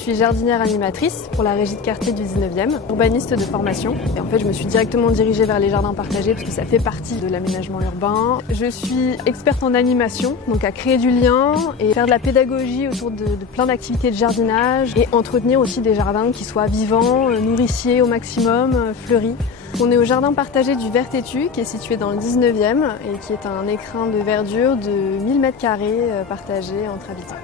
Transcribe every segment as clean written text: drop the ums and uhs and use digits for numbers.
suis jardinière animatrice pour la régie de quartier du 19e, urbaniste de formation. Et en fait, je me suis directement dirigée vers les jardins partagés parce que ça fait partie de l'aménagement urbain. Je suis experte en animation, donc à créer du lien et faire de la pédagogie autour de plein d'activités de jardinage et entretenir aussi des jardins qui soient vivants, nourriciers au maximum, fleuris. On est au jardin partagé du Vert Têtu qui est situé dans le 19e et qui est un écrin de verdure de 1000 m² partagé entre habitants.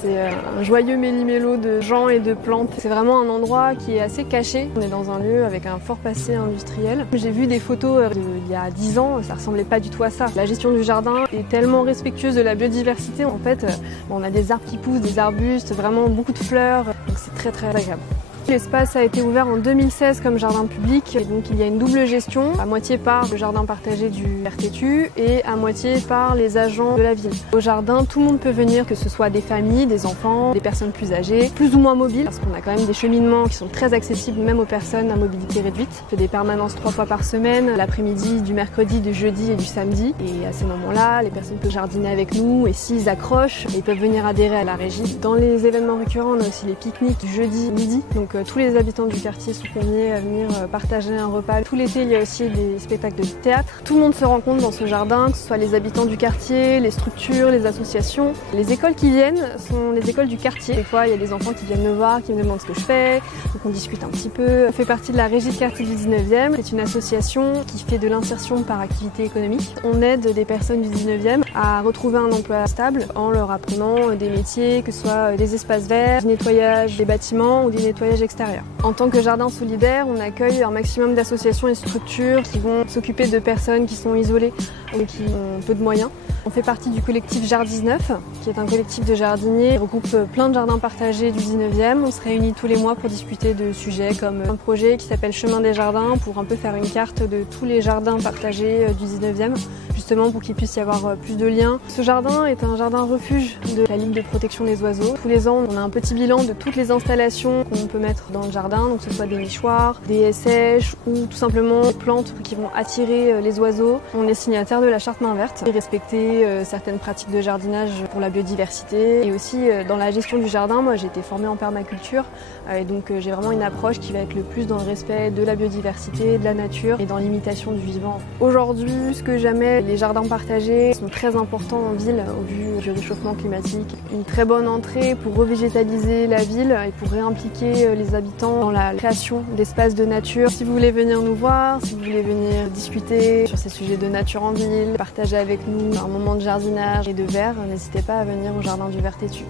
C'est un joyeux méli-mélo de gens et de plantes. C'est vraiment un endroit qui est assez caché. On est dans un lieu avec un fort passé industriel. J'ai vu des photos d'il y a 10 ans, ça ressemblait pas du tout à ça. La gestion du jardin est tellement respectueuse de la biodiversité. En fait, on a des arbres qui poussent, des arbustes, vraiment beaucoup de fleurs. Donc c'est très très agréable. L'espace a été ouvert en 2016 comme jardin public, et donc il y a une double gestion, à moitié par le jardin partagé du Vert Têtu et à moitié par les agents de la ville. Au jardin, tout le monde peut venir, que ce soit des familles, des enfants, des personnes plus âgées, plus ou moins mobiles, parce qu'on a quand même des cheminements qui sont très accessibles même aux personnes à mobilité réduite. On fait des permanences 3 fois par semaine, l'après-midi, du mercredi, du jeudi et du samedi. Et à ces moments-là, les personnes peuvent jardiner avec nous et s'ils accrochent, ils peuvent venir adhérer à la régie. Dans les événements récurrents, on a aussi les pique-niques du jeudi midi. Donc tous les habitants du quartier sont conviés à venir partager un repas. Tout l'été, il y a aussi des spectacles de théâtre. Tout le monde se rencontre dans ce jardin, que ce soit les habitants du quartier, les structures, les associations. Les écoles qui viennent sont les écoles du quartier. Des fois, il y a des enfants qui viennent me voir, qui me demandent ce que je fais, donc on discute un petit peu. On fait partie de la régie de quartier du 19e. C'est une association qui fait de l'insertion par activité économique. On aide des personnes du 19e à retrouver un emploi stable en leur apprenant des métiers, que ce soit des espaces verts, du nettoyage des bâtiments ou du nettoyage extérieur. En tant que jardin solidaire, on accueille un maximum d'associations et structures qui vont s'occuper de personnes qui sont isolées ou qui ont peu de moyens. On fait partie du collectif Jard 19, qui est un collectif de jardiniers qui regroupe plein de jardins partagés du 19e. On se réunit tous les mois pour discuter de sujets comme un projet qui s'appelle Chemin des jardins pour un peu faire une carte de tous les jardins partagés du 19e, justement pour qu'il puisse y avoir plus de liens. Ce jardin est un jardin refuge de la Ligue de protection des oiseaux. Tous les ans, on a un petit bilan de toutes les installations qu'on peut mettre dans le jardin, donc que ce soit des nichoirs, des haies sèches ou tout simplement des plantes qui vont attirer les oiseaux. On est signataire de la charte main verte et respecter certaines pratiques de jardinage pour la biodiversité. Et aussi dans la gestion du jardin, moi j'ai été formée en permaculture et donc j'ai vraiment une approche qui va être le plus dans le respect de la biodiversité, de la nature et dans l'imitation du vivant. Aujourd'hui, plus que jamais, les jardins partagés sont très importants en ville au vu du réchauffement climatique. Une très bonne entrée pour revégétaliser la ville et pour réimpliquer les habitants dans la création d'espaces de nature. Si vous voulez venir nous voir, si vous voulez venir discuter sur ces sujets de nature en ville, partager avec nous un moment de jardinage et de verre, n'hésitez pas à venir au jardin du Vert Têtu.